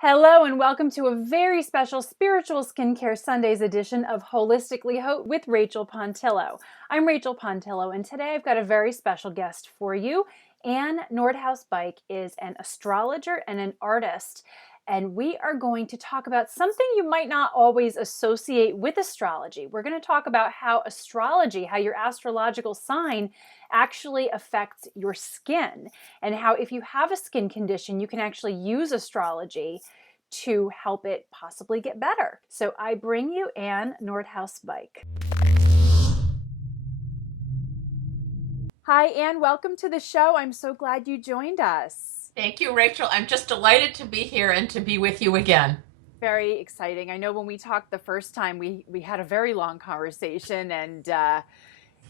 Hello and welcome to a very special Spiritual Skincare Sundays edition of Holistically Ho with Rachel Pontillo. I'm Rachel Pontillo and today I've got a very special guest for you. Anne Nordhaus-Bike is an astrologer and an artist, and we are going to talk about something you might not always associate with astrology. We're going to talk about how astrology, how your astrological sign actually affects your skin, and how if you have a skin condition, you can actually use astrology to help it possibly get better. So I bring you Anne Nordhaus-Bike. Hi, Anne. Welcome to the show. I'm so glad you joined us. Thank you, Rachel. I'm just delighted to be here and to be with you again. Very exciting. I know when we talked the first time, we had a very long conversation, and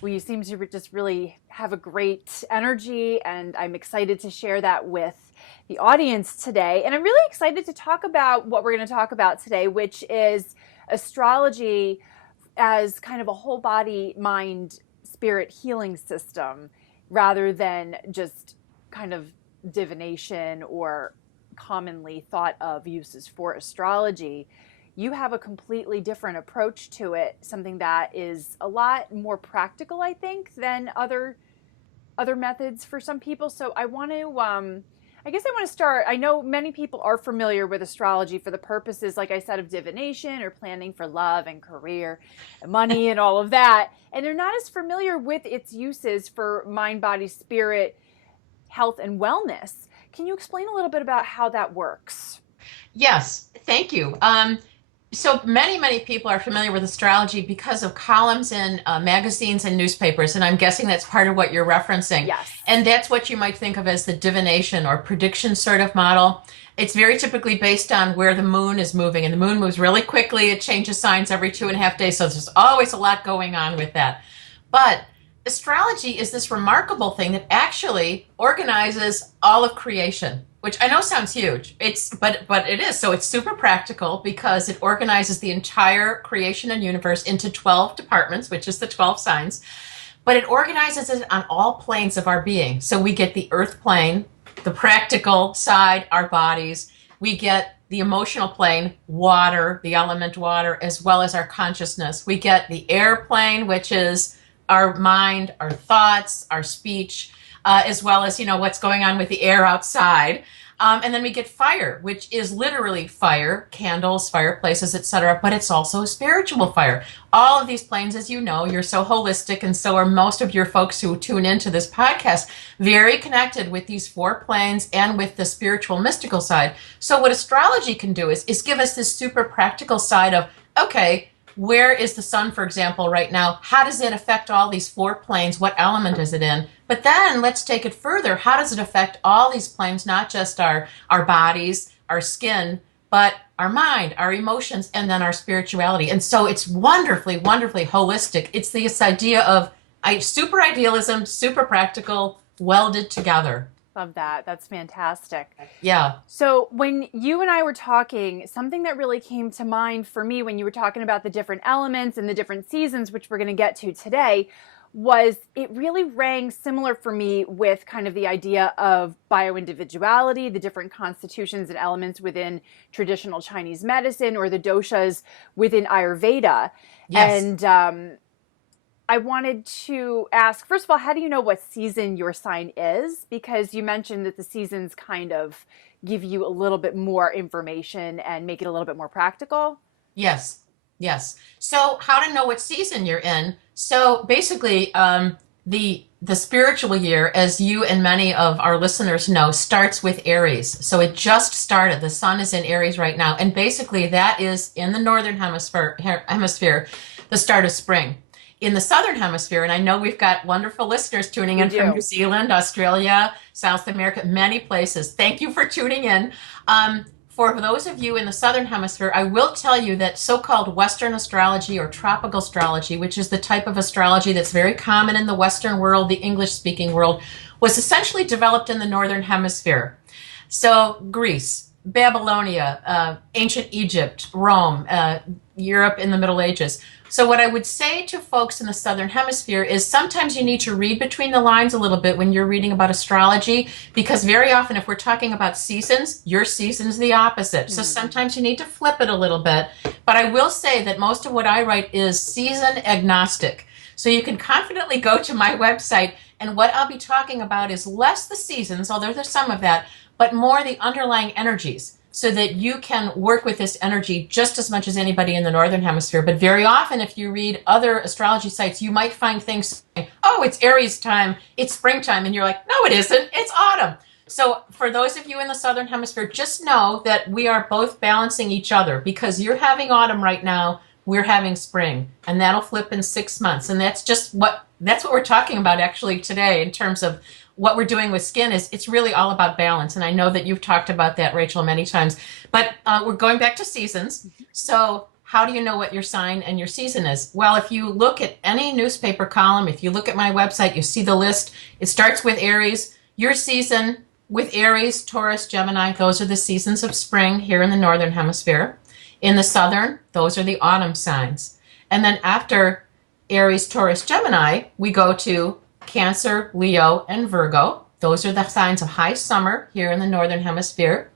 we seem to just really have a great energy, and I'm excited to share that with the audience today. And I'm really excited to talk about what we're going to talk about today, which is astrology as kind of a whole body, mind, spirit healing system, rather than just kind of divination or commonly thought of uses for astrology. You have a completely different approach to it, something that is a lot more practical, I think, than other methods for some people. So I want to, I guess I want to start. I know many people are familiar with astrology for the purposes, like I said, of divination or planning for love and career and money and all of that. And they're not as familiar with its uses for mind, body, spirit, health, and wellness. Can you explain a little bit about how that works? Yes, thank you. So many people are familiar with astrology because of columns in magazines and newspapers, and I'm guessing that's part of what you're referencing. Yes. And that's what you might think of as the divination or prediction sort of model. It's very typically based on where the moon is moving, and the moon moves really quickly. It changes signs every 2.5 days, so there's always a lot going on with that. But astrology is this remarkable thing that actually organizes all of creation, which I know sounds huge. But it is. So it's super practical because it organizes the entire creation and universe into 12 departments, which is the 12 signs. But it organizes it on all planes of our being. So we get the earth plane, the practical side, our bodies. We get the emotional plane, water, the element water, as well as our consciousness. We get the air plane, which is our mind, our thoughts, our speech, as well as, what's going on with the air outside. And then we get fire, which is literally fire, candles, fireplaces, etc. But it's also a spiritual fire. All of these planes, as you know, you're so holistic, and so are most of your folks who tune into this podcast, very connected with these 4 planes and with the spiritual mystical side. So what astrology can do is give us this super practical side of, okay, where is the sun, for example, right now? How does it affect all these 4 planes? What element is it in? But then let's take it further. How does it affect all these planes, not just our bodies, our skin, but our mind, our emotions, and then our spirituality? And so it's wonderfully, wonderfully holistic. It's this idea of super idealism, super practical, welded together. Love that. That's fantastic. Yeah. So when you and I were talking, something that really came to mind for me when you were talking about the different elements and the different seasons, which we're going to get to today, was it really rang similar for me with kind of the idea of bioindividuality, the different constitutions and elements within traditional Chinese medicine, or the doshas within Ayurveda. Yes. And I wanted to ask, first of all, how do you know what season your sign is? Because you mentioned that the seasons kind of give you a little bit more information and make it a little bit more practical. Yes. So how to know what season you're in? So basically, the spiritual year, as you and many of our listeners know, starts with Aries. So it just started. The sun is in Aries right now. And basically that is in the northern hemisphere, the start of spring. In the southern hemisphere, and I know we've got wonderful listeners tuning in from New Zealand, Australia, South America, many places. Thank you for tuning in. For those of you in the southern hemisphere, I will tell you that so-called Western astrology or tropical astrology, which is the type of astrology that's very common in the Western world, the English-speaking world, was essentially developed in the northern hemisphere. So Greece, Babylonia, ancient Egypt, Rome, Europe in the Middle Ages. So what I would say to folks in the Southern Hemisphere is sometimes you need to read between the lines a little bit when you're reading about astrology, because very often if we're talking about seasons, your season's the opposite. So sometimes you need to flip it a little bit. But I will say that most of what I write is season agnostic. So you can confidently go to my website, and what I'll be talking about is less the seasons, although there's some of that, but more the underlying energies, so that you can work with this energy just as much as anybody in the Northern Hemisphere. But very often, if you read other astrology sites, you might find things saying, oh, it's Aries time, it's springtime. And you're like, no, it isn't, it's autumn. So for those of you in the Southern Hemisphere, just know that we are both balancing each other, because you're having autumn right now, we're having spring, and that'll flip in 6 months. And that's what we're talking about actually today in terms of what we're doing with skin. Is it's really all about balance. And I know that you've talked about that, Rachel, many times, but we're going back to seasons. So how do you know what your sign and your season is? Well, if you look at any newspaper column, if you look at my website, you see the list. It starts with Aries. Your season with Aries, Taurus, Gemini, those are the seasons of spring here in the Northern Hemisphere. In the Southern, those are the autumn signs. And then after Aries, Taurus, Gemini, we go to Cancer, Leo, and Virgo. Those are the signs of high summer here in the Northern Hemisphere.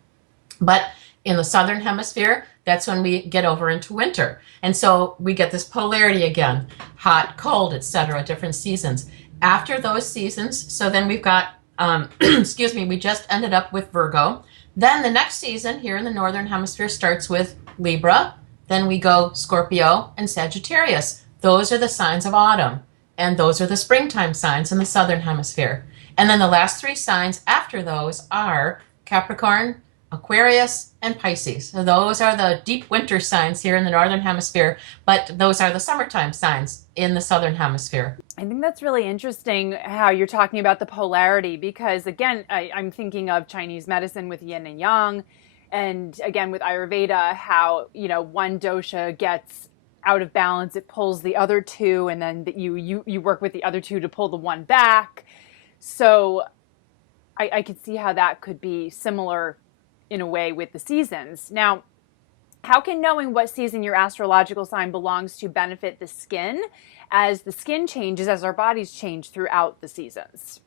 But in the Southern Hemisphere, that's when we get over into winter. And so we get this polarity again, hot, cold, etc., different seasons. After those seasons, so then we've got, excuse me, we just ended up with Virgo. Then the next season here in the Northern Hemisphere starts with Libra. Then we go Scorpio and Sagittarius. Those are the signs of autumn. And those are the springtime signs in the Southern Hemisphere. And then the last 3 signs after those are Capricorn, Aquarius, and Pisces. So those are the deep winter signs here in the Northern Hemisphere, but those are the summertime signs in the Southern Hemisphere. I think that's really interesting how you're talking about the polarity, because again, I'm thinking of Chinese medicine with yin and yang, and again with Ayurveda, how, one dosha gets out of balance, it pulls the other 2, and then you work with the other 2 to pull the one back. So I could see how that could be similar in a way with the seasons. Now, how can knowing what season your astrological sign belongs to benefit the skin as the skin changes, as our bodies change throughout the seasons?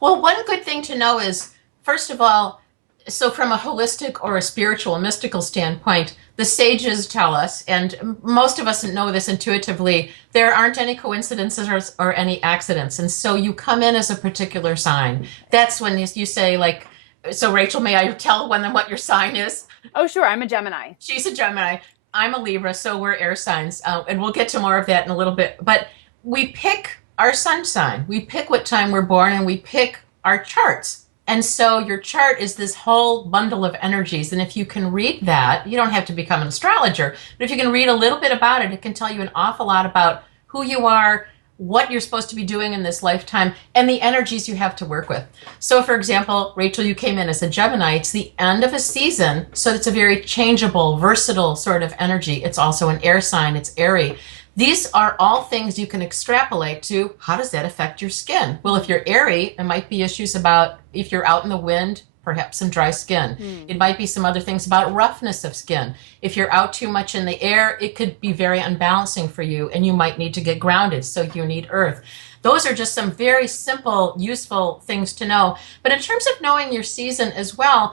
Well, one good thing to know is, first of all, so from a holistic or a spiritual, mystical standpoint, the sages tell us, and most of us know this intuitively, there aren't any coincidences or any accidents. And so you come in as a particular sign. That's when you say, like, so Rachel, may I tell one what your sign is? Oh, sure. I'm a Gemini. She's a Gemini. I'm a Libra, so we're air signs. And we'll get to more of that in a little bit. But we pick our sun sign. We pick what time we're born, and we pick our charts. And so your chart is this whole bundle of energies. And if you can read that, you don't have to become an astrologer, but if you can read a little bit about it, it can tell you an awful lot about who you are, what you're supposed to be doing in this lifetime, and the energies you have to work with. So for example, Rachel, you came in as a Gemini. It's the end of a season, so it's a very changeable, versatile sort of energy. It's also an air sign. It's airy. These are all things you can extrapolate to how does that affect your skin? Well, if you're airy, it might be issues about if you're out in the wind, perhaps some dry skin. It might be some other things about roughness of skin. If you're out too much in the air, it could be very unbalancing for you, and you might need to get grounded, so you need earth. Those are just some very simple, useful things to know. But in terms of knowing your season as well,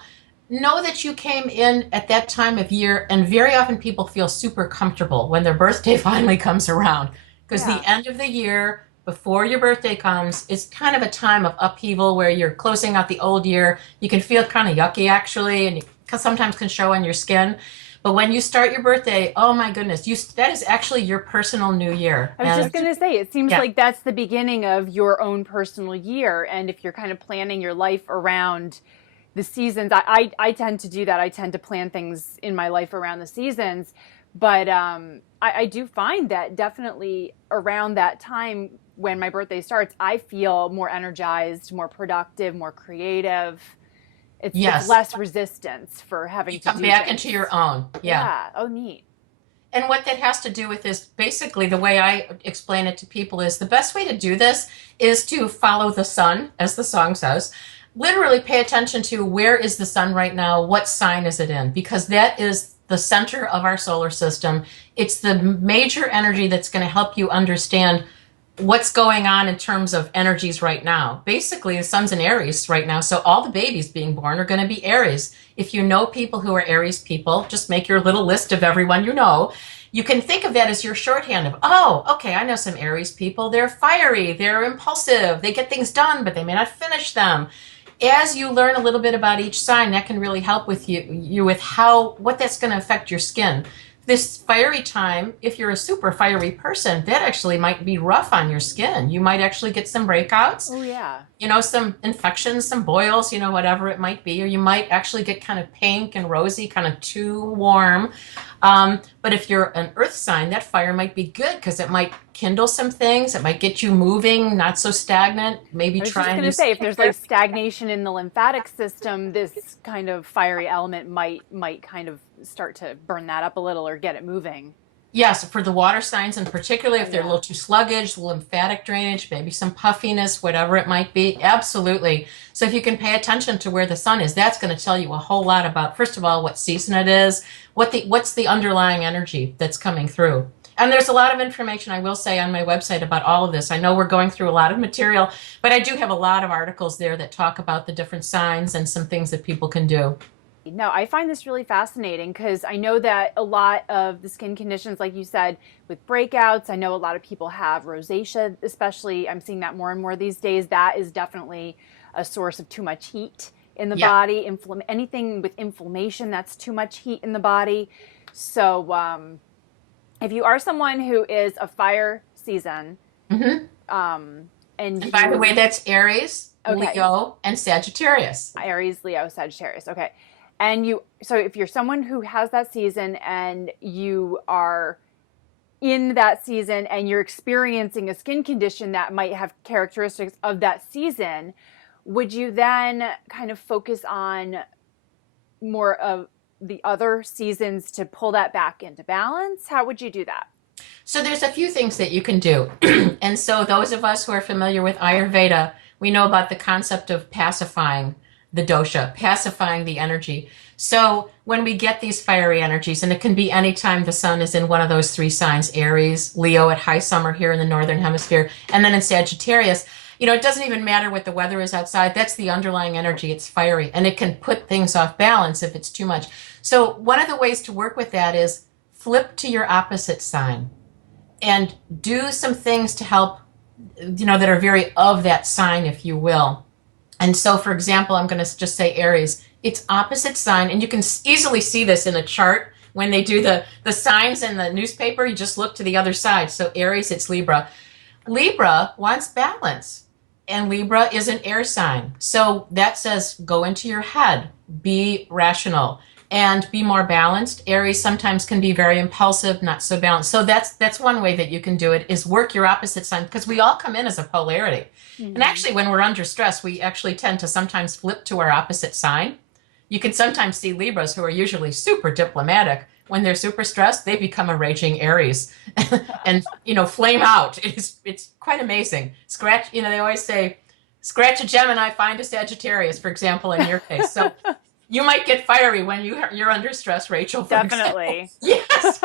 know that you came in at that time of year, and very often people feel super comfortable when their birthday finally comes around, because the end of the year before your birthday comes, it's kind of a time of upheaval where you're closing out the old year. You can feel kind of yucky actually, and it sometimes can show on your skin. But when you start your birthday, oh my goodness, that is actually your personal new year. I was just going to say, it seems like that's the beginning of your own personal year. And if you're kind of planning your life around the seasons, I tend to do that. I tend to plan things in my life around the seasons. But I do find that definitely around that time when my birthday starts, I feel more energized, more productive, more creative. It's less resistance for having to come back into your own. Yeah. Oh, neat. And what that has to do with is basically the way I explain it to people is the best way to do this is to follow the sun, as the song says. Literally pay attention to where is the sun right now, what sign is it in, because that is the center of our solar system. It's the major energy that's going to help you understand what's going on in terms of energies right now. Basically, the sun's in Aries right now, so all the babies being born are going to be Aries. If you know people who are Aries people, just make your little list of everyone you know. You can think of that as your shorthand of, oh, okay, I know some Aries people. They're fiery, they're impulsive, they get things done, but they may not finish them. As you learn a little bit about each sign, that can really help with you with what that's going to affect your skin. This fiery time, if you're a super fiery person, that actually might be rough on your skin. You might actually get some breakouts. Oh, yeah. Some infections, some boils, whatever it might be. Or you might actually get kind of pink and rosy, kind of too warm. But if you're an earth sign, that fire might be good because it might kindle some things. It might get you moving, not so stagnant. Maybe I was try just and going to say, if there's like stagnation in the lymphatic system, this kind of fiery element might kind of start to burn that up a little or get it moving. Yes, for the water signs, and particularly if they're a Yeah. little too sluggish, lymphatic drainage, maybe some puffiness, whatever it might be. Absolutely. So if you can pay attention to where the sun is, that's going to tell you a whole lot about, first of all, what season it is, what's the underlying energy that's coming through. And there's a lot of information, I will say, on my website about all of this. I know we're going through a lot of material, but I do have a lot of articles there that talk about the different signs and some things that people can do. No, I find this really fascinating because I know that a lot of the skin conditions, like you said, with breakouts, I know a lot of people have rosacea, especially. I'm seeing that more and more these days. That is definitely a source of too much heat in the body. Anything with inflammation, that's too much heat in the body. So if you are someone who is a fire season, Mm-hmm. and By the way, that's Aries, Okay. Leo, and Sagittarius. Aries, Leo, Sagittarius. Okay. So if you're someone who has that season and you are in that season and you're experiencing a skin condition that might have characteristics of that season, would you then kind of focus on more of the other seasons to pull that back into balance? How would you do that? So there's a few things that you can do. And so those of us who are familiar with Ayurveda, we know about the concept of pacifying the dosha, pacifying the energy. So when we get these fiery energies, and it can be anytime the sun is in one of those three signs, Aries, Leo at high summer here in the northern hemisphere, and then in Sagittarius, it doesn't even matter what the weather is outside. That's the underlying energy. It's fiery, and it can put things off balance if it's too much. So one of the ways to work with that is flip to your opposite sign and do some things to help, that are very of that sign, if you will. And so, for example, I'm going to just say Aries. It's opposite sign, and you can easily see this in a chart when they do the signs in the newspaper. You just look to the other side. So Aries, it's Libra. Libra wants balance, and Libra is an air sign. So that says go into your head, be rational, and be more balanced. Aries sometimes can be very impulsive, not so balanced. So that's one way that you can do it, is work your opposite sign, because we all come in as a polarity. Mm-hmm. And actually, when we're under stress, we actually tend to sometimes flip to our opposite sign. You can sometimes see Libras, who are usually super diplomatic. When they're super stressed, they become a raging Aries and, flame out. It's quite amazing. They always say, scratch a Gemini, find a Sagittarius, for example, in your case. So you might get fiery when you're under stress, Rachel, for Definitely. example. Yes.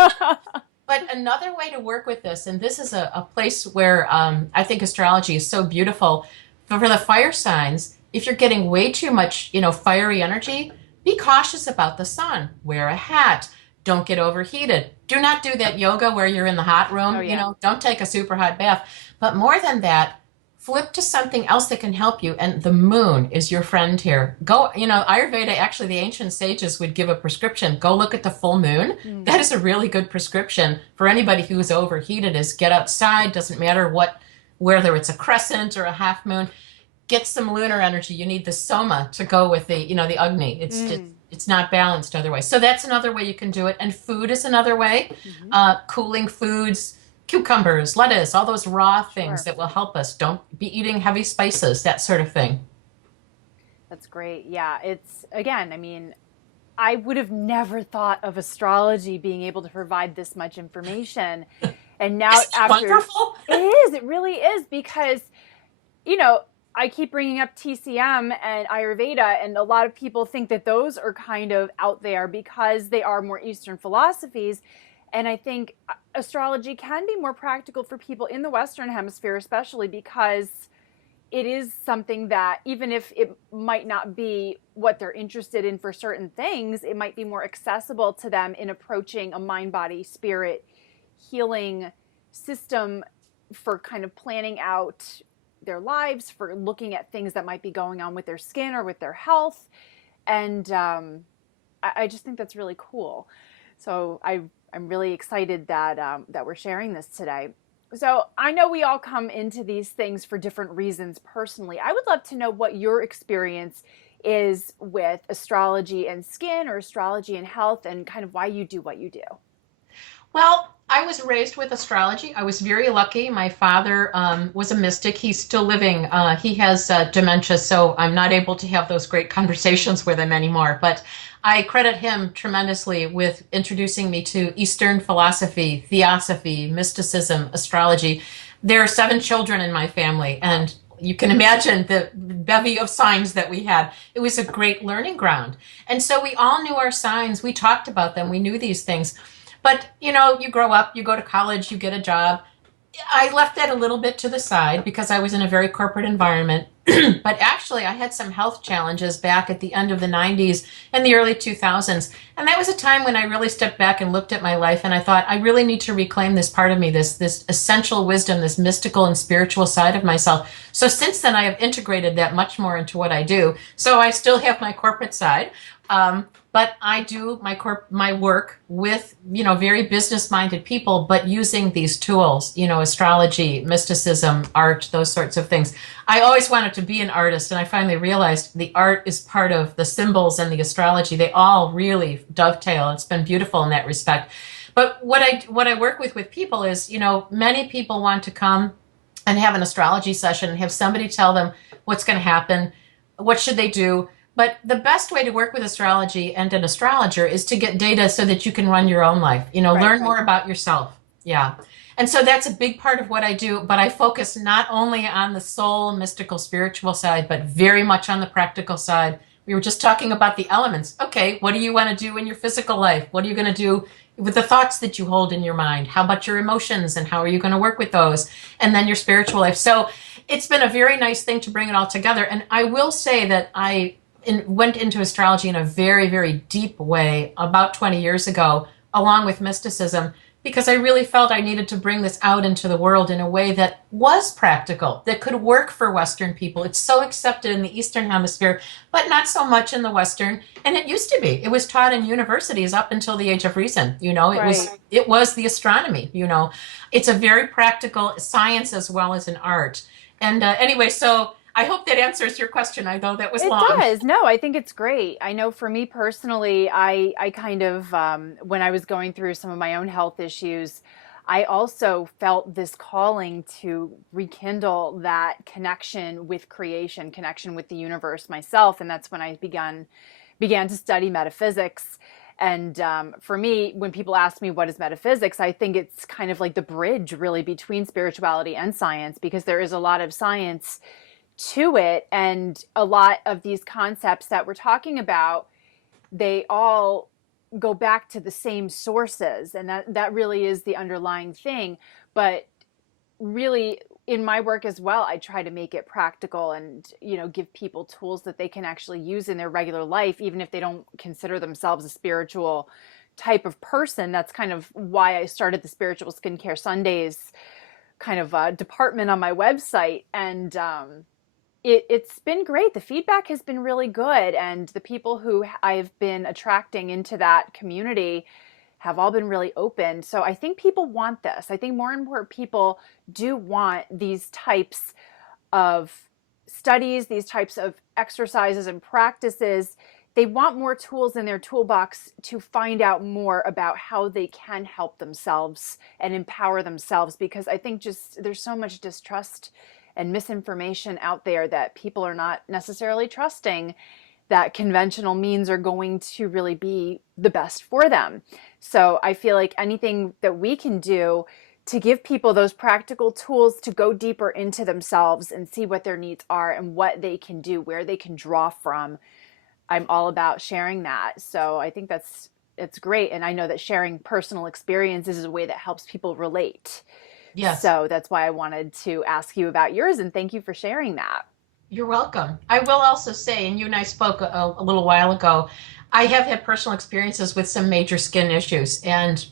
But another way to work with this, and this is a place where I think astrology is so beautiful, but for the fire signs, if you're getting way too much, fiery energy, be cautious about the sun. Wear a hat. Don't get overheated. Do not do that yoga where you're in the hot room. Oh, yeah. Don't take a super hot bath. But more than that, flip to something else that can help you. And the moon is your friend here. Go, Ayurveda, actually, the ancient sages would give a prescription. Go look at the full moon. Mm. That is a really good prescription for anybody who's overheated. Is get outside. Doesn't matter whether it's a crescent or a half moon. Get some lunar energy. You need the soma to go with the Agni. It's not balanced otherwise. So that's another way you can do it. And food is another way. Mm-hmm. Cooling foods, cucumbers, lettuce, all those raw things that will help us. Don't be eating heavy spices, that sort of thing. That's great. Yeah, I would have never thought of astrology being able to provide this much information. And now Wonderful. it really is, because, I keep bringing up TCM and Ayurveda, and a lot of people think that those are kind of out there because they are more Eastern philosophies. And I think astrology can be more practical for people in the Western Hemisphere, especially because it is something that, even if it might not be what they're interested in for certain things, it might be more accessible to them in approaching a mind, body, spirit healing system for kind of planning out their lives, for looking at things that might be going on with their skin or with their health. And I just think that's really cool. So I'm really excited that that we're sharing this today. So I know we all come into these things for different reasons personally. I would love to know what your experience is with astrology and skin, or astrology and health, and kind of why you do what you do. Well, I was raised with astrology. I was very lucky. My father was a mystic. He's still living. He has dementia, so I'm not able to have those great conversations with him anymore. But I credit him tremendously with introducing me to Eastern philosophy, theosophy, mysticism, astrology. There are 7 children in my family, and you can imagine the bevy of signs that we had. It was a great learning ground. And so we all knew our signs. We talked about them. We knew these things. But, you know, you grow up, you go to college, you get a job. I left that a little bit to the side because I was in a very corporate environment. But actually, I had some health challenges back at the end of the 90s and the early 2000s. And that was a time when I really stepped back and looked at my life, and I thought, I really need to reclaim this part of me, this essential wisdom, this mystical and spiritual side of myself. So since then, I have integrated that much more into what I do. So I still have my corporate side. But I do my work with, very business-minded people, but using these tools, astrology, mysticism, art, those sorts of things. I always wanted to be an artist, and I finally realized the art is part of the symbols and the astrology. They all really dovetail. It's been beautiful in that respect. But what I work with people is, many people want to come and have an astrology session and have somebody tell them what's going to happen, what should they do. But the best way to work with astrology and an astrologer is to get data so that you can run your own life, learn more about yourself. Yeah. And so that's a big part of what I do, but I focus not only on the soul, mystical, spiritual side, but very much on the practical side. We were just talking about the elements. Okay, what do you want to do in your physical life? What are you going to do with the thoughts that you hold in your mind? How about your emotions, and how are you going to work with those? And then your spiritual life. So it's been a very nice thing to bring it all together. And I will say that I went into astrology in a very, very deep way about 20 years ago, along with mysticism, because I really felt I needed to bring this out into the world in a way that was practical, that could work for Western people. It's so accepted in the Eastern Hemisphere, but not so much in the Western. And it used to be. It was taught in universities up until the age of reason. It was the astronomy. It's a very practical science as well as an art. And anyway, so I hope that answers your question. I know that was long. It does. No, I think it's great. I know for me personally, I kind of, when I was going through some of my own health issues, I also felt this calling to rekindle that connection with creation, connection with the universe myself. And that's when I began to study metaphysics. And for me, when people ask me what is metaphysics, I think it's kind of like the bridge really between spirituality and science, because there is a lot of science to it, and a lot of these concepts that we're talking about, they all go back to the same sources, and that really is the underlying thing. But really, in my work as well, I try to make it practical and give people tools that they can actually use in their regular life, even if they don't consider themselves a spiritual type of person. That's kind of why I started the Spiritual Skincare Sundays kind of department on my website. And it's been great. The feedback has been really good. And the people who I've been attracting into that community have all been really open. So I think people want this. I think more and more people do want these types of studies, these types of exercises and practices. They want more tools in their toolbox to find out more about how they can help themselves and empower themselves, because I think just there's so much distrust and misinformation out there that people are not necessarily trusting that conventional means are going to really be the best for them. So I feel like anything that we can do to give people those practical tools to go deeper into themselves and see what their needs are and what they can do, where they can draw from. I'm all about sharing that. So I think it's great. And I know that sharing personal experiences is a way that helps people relate. Yes. So that's why I wanted to ask you about yours, and thank you for sharing that. You're welcome. I will also say, and you and I spoke a little while ago, I have had personal experiences with some major skin issues. And,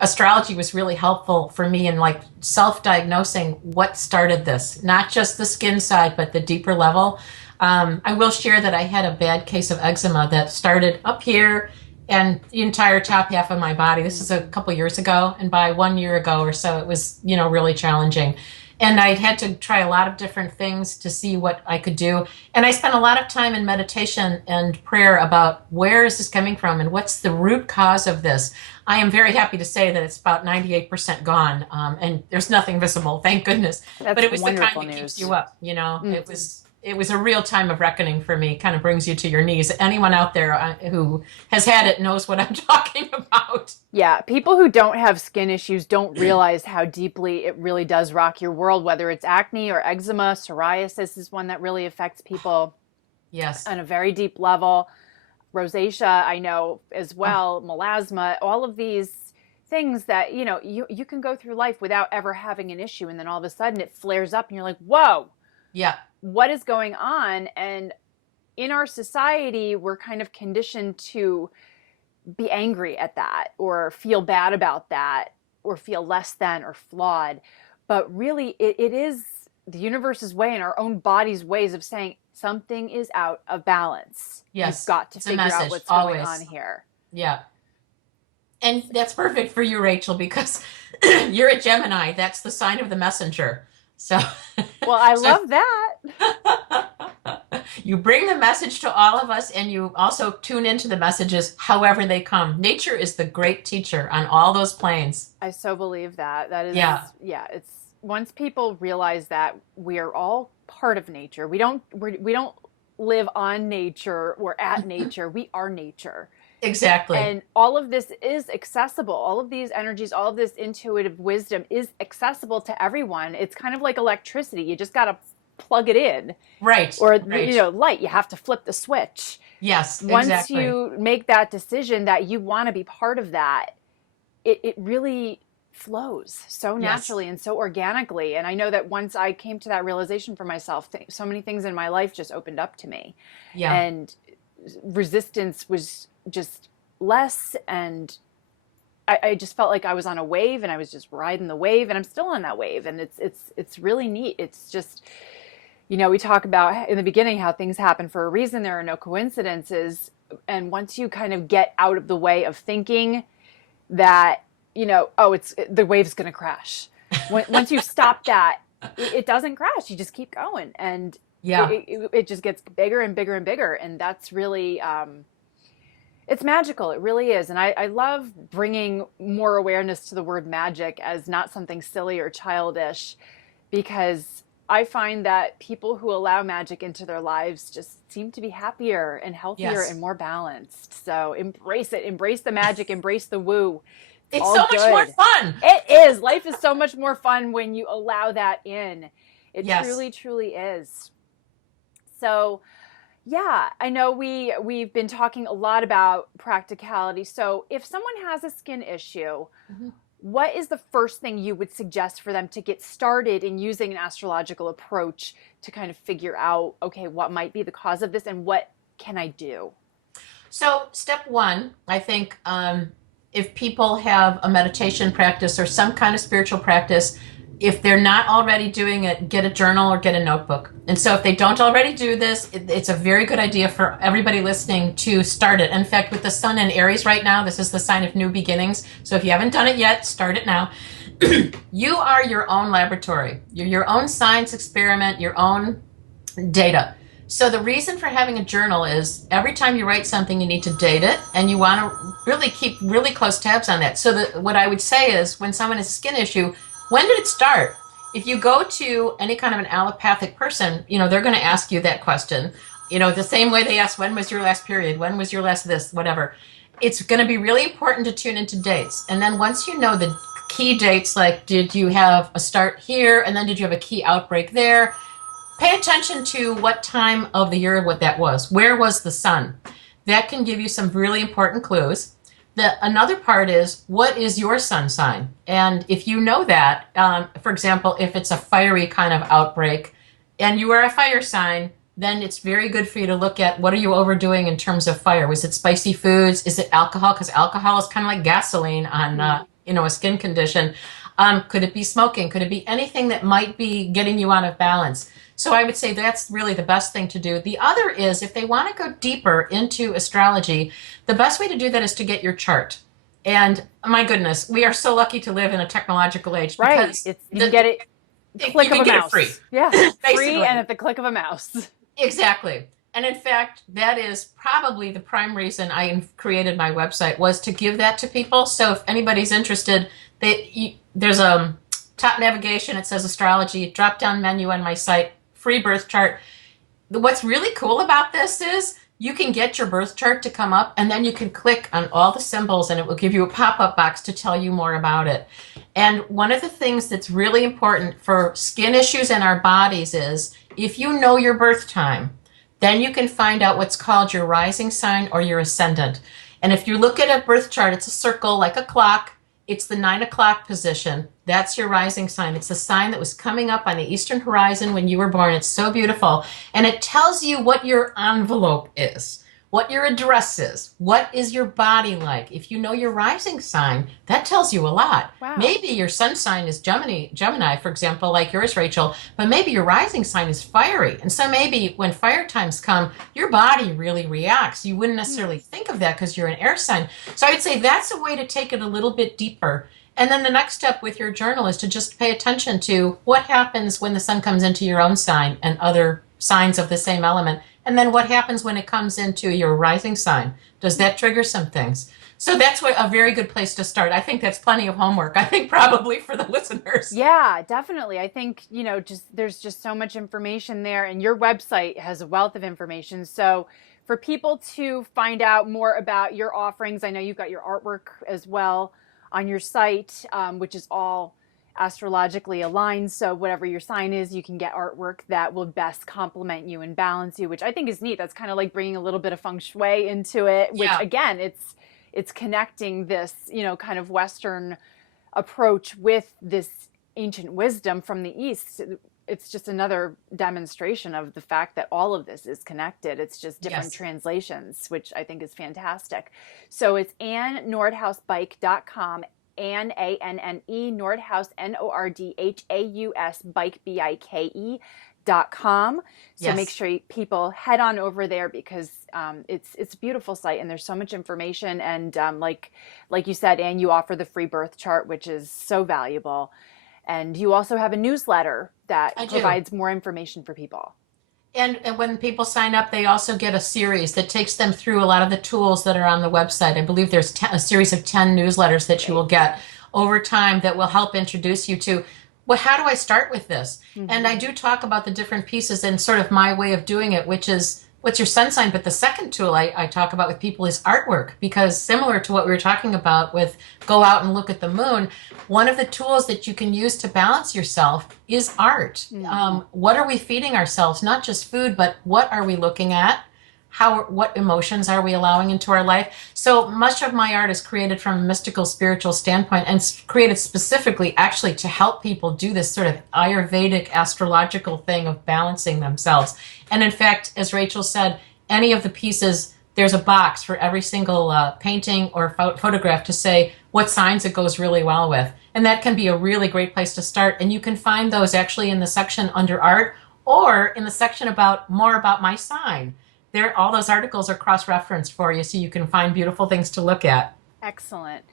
astrology was really helpful for me in like self-diagnosing what started this, not just the skin side, but the deeper level. I will share that I had a bad case of eczema that started up here and the entire top half of my body. This is a couple years ago. And by 1 year ago or so, it was, really challenging. And I had to try a lot of different things to see what I could do. And I spent a lot of time in meditation and prayer about where is this coming from and what's the root cause of this. I am very happy to say that it's about 98% gone, and there's nothing visible, thank goodness. That's but it was the kind wonderful that news. keeps you up, It was a real time of reckoning for me, kind of brings you to your knees. Anyone out there who has had it knows what I'm talking about. Yeah, people who don't have skin issues don't realize how deeply it really does rock your world, whether it's acne or eczema. Psoriasis is one that really affects people Yes. on a very deep level. Rosacea, I know as well, melasma, all of these things that, you can go through life without ever having an issue. And then all of a sudden it flares up and you're like, whoa. Yeah. What is going on? And in our society, we're kind of conditioned to be angry at that or feel bad about that or feel less than or flawed. But really, it is the universe's way and our own body's ways of saying something is out of balance. Yes. You've got to It's a figure out message, what's always. going on here. Yeah. And that's perfect for you, Rachel, because you're a Gemini. That's the sign of the messenger. So, Well, I love that. You bring the message to all of us, and you also tune into the messages however they come. Nature is the great teacher on all those planes. I so believe that. That is, Yeah. It's once people realize that we are all part of nature. We don't live on nature or at nature. We are nature. Exactly. And all of this is accessible. All of these energies, all of this intuitive wisdom is accessible to everyone. It's kind of like electricity. You just got to plug it in. Right. Or, right. light, you have to flip the switch. Yes, Once exactly. you make that decision that you want to be part of that, it really flows so naturally and so organically. And I know that once I came to that realization for myself, so many things in my life just opened up to me. Yeah. And resistance was just less, and I just felt like I was on a wave and I was just riding the wave, and I'm still on that wave. And it's really neat. It's just, we talk about in the beginning how things happen for a reason. There are no coincidences. And once you kind of get out of the way of thinking that, the wave's going to crash. Once you stop that, it doesn't crash. You just keep going. And it just gets bigger and bigger and bigger. And that's really, it's magical. It really is. And I love bringing more awareness to the word magic as not something silly or childish, because I find that people who allow magic into their lives just seem to be happier and healthier and more balanced. So embrace it. Embrace the magic. Embrace the woo. It's so much more fun. It is. Life is so much more fun when you allow that in. It truly, truly is. So, yeah, I know we've been talking a lot about practicality. So if someone has a skin issue, what is the first thing you would suggest for them to get started in using an astrological approach to kind of figure out, okay, what might be the cause of this and what can I do? So step one, I think, if people have a meditation practice or some kind of spiritual practice, if they're not already doing it, get a journal or get a notebook. And so if they don't already do this, it's a very good idea for everybody listening to start it. In fact, with the sun in Aries right now, this is the sign of new beginnings. So if you haven't done it yet, start it now. You are your own laboratory. You're your own science experiment, your own data. So the reason for having a journal is every time you write something, you need to date it, and you want to really keep really close tabs on that. So what I would say is when someone has a skin issue, when did it start? If you go to any kind of an allopathic person, they're going to ask you that question. The same way they ask, when was your last period? When was your last this, whatever. It's going to be really important to tune into dates. And then once you know the key dates, like did you have a start here and then did you have a key outbreak there? Pay attention to what time of the year what that was. Where was the sun? That can give you some really important clues. Another part is, what is your sun sign? And if you know that, for example, if it's a fiery kind of outbreak and you are a fire sign, then it's very good for you to look at what are you overdoing in terms of fire. Was it spicy foods? Is it alcohol? Because alcohol is kind of like gasoline on a skin condition. Could it be smoking? Could it be anything that might be getting you out of balance? So I would say that's really the best thing to do. The other is, if they want to go deeper into astrology, the best way to do that is to get your chart. And my goodness, we are so lucky to live in a technological age. Right. Because You can get it click of a mouse. Free. Yeah. Free and at the click of a mouse. Exactly. And in fact, that is probably the prime reason I created my website, was to give that to people. So if anybody's interested, there's a top navigation. It says astrology, drop down menu on my site, free birth chart. What's really cool about this is you can get your birth chart to come up and then you can click on all the symbols and it will give you a pop-up box to tell you more about it. And one of the things that's really important for skin issues in our bodies is, if you know your birth time, then you can find out what's called your rising sign or your ascendant. And if you look at a birth chart, it's a circle like a clock. It's the 9 o'clock position. That's your rising sign. It's a sign that was coming up on the eastern horizon when you were born. It's so beautiful. And it tells you what your envelope is, what your address is, what is your body like. If you know your rising sign, that tells you a lot. Wow. Maybe your sun sign is Gemini, for example, like yours, Rachel, but maybe your rising sign is fiery. And so maybe when fire times come, your body really reacts. You wouldn't necessarily think of that because you're an air sign. So I would say that's a way to take it a little bit deeper. And then the next step with your journal is to just pay attention to what happens when the sun comes into your own sign and other signs of the same element. And then what happens when it comes into your rising sign? Does that trigger some things? So that's a very good place to start. I think that's plenty of homework, I think, probably for the listeners. Yeah, definitely. I think, there's just so much information there, and your website has a wealth of information. So for people to find out more about your offerings, I know you've got your artwork as well on your site, which is all astrologically aligned. So whatever your sign is, you can get artwork that will best complement you and balance you, which I think is neat. That's kind of like bringing a little bit of feng shui into it, which again, it's connecting this, kind of Western approach with this ancient wisdom from the East. It's just another demonstration of the fact that all of this is connected. It's just different translations, which I think is fantastic. So it's AnneNordhaus-Bike.com, ANNE, Nordhaus, Nordhaus, Bike, BIKE.com. So make sure people head on over there, because it's a beautiful site and there's so much information. And like you said, Anne, you offer the free birth chart, which is so valuable. And you also have a newsletter that provides more information for people. And when people sign up, they also get a series that takes them through a lot of the tools that are on the website. I believe there's a series of 10 newsletters that you will get over time that will help introduce you to, well, how do I start with this? Mm-hmm. And I do talk about the different pieces and sort of my way of doing it, which is, what's your sun sign? But the second tool I talk about with people is artwork, because similar to what we were talking about with go out and look at the moon, one of the tools that you can use to balance yourself is art. Mm-hmm. What are we feeding ourselves? Not just food, but what are we looking at? What emotions are we allowing into our life? So much of my art is created from a mystical, spiritual standpoint, and it's created specifically actually to help people do this sort of Ayurvedic astrological thing of balancing themselves. And in fact, as Rachel said, any of the pieces, there's a box for every single painting or photograph to say what signs it goes really well with. And that can be a really great place to start. And you can find those actually in the section under art, or in the section more about my sign. All those articles are cross-referenced for you, so you can find beautiful things to look at. Excellent.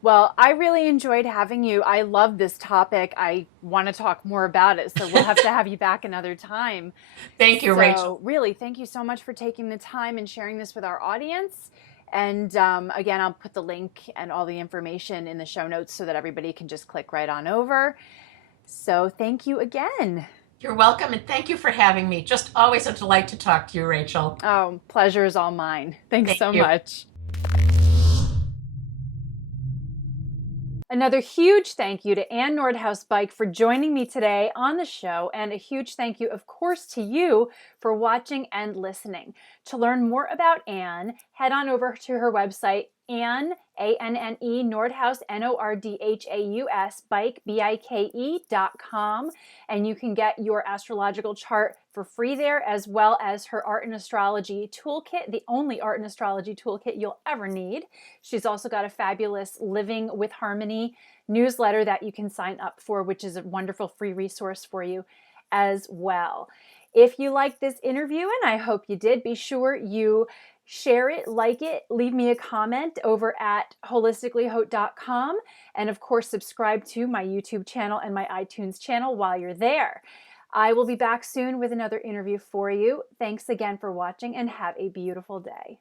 Well, I really enjoyed having you. I love this topic. I want to talk more about it, so we'll have to have you back another time. Thank you, Rachel. Really, thank you so much for taking the time and sharing this with our audience. And again, I'll put the link and all the information in the show notes so that everybody can just click right on over. So thank you again. You're welcome, and thank you for having me. Just always a delight to talk to you, Rachel. Oh, pleasure is all mine. Thanks so much. Another huge thank you to Ann Nordhaus-Bike for joining me today on the show, and a huge thank you, of course, to you for watching and listening. To learn more about Ann, head on over to her website, Anne, A-N-N-E, Nordhaus, N-O-R-D-H-A-U-S, Bike, B-I-K-E.com, and you can get your astrological chart for free there, as well as her art and astrology toolkit, the only art and astrology toolkit you'll ever need. She's also got a fabulous Living with Harmony newsletter that you can sign up for, which is a wonderful free resource for you as well. If you liked this interview, and I hope you did, be sure you share it, like it, leave me a comment over at holisticallyhaute.com, and of course subscribe to my YouTube channel and my iTunes channel while you're there. I will be back soon with another interview for you. Thanks again for watching, and have a beautiful day.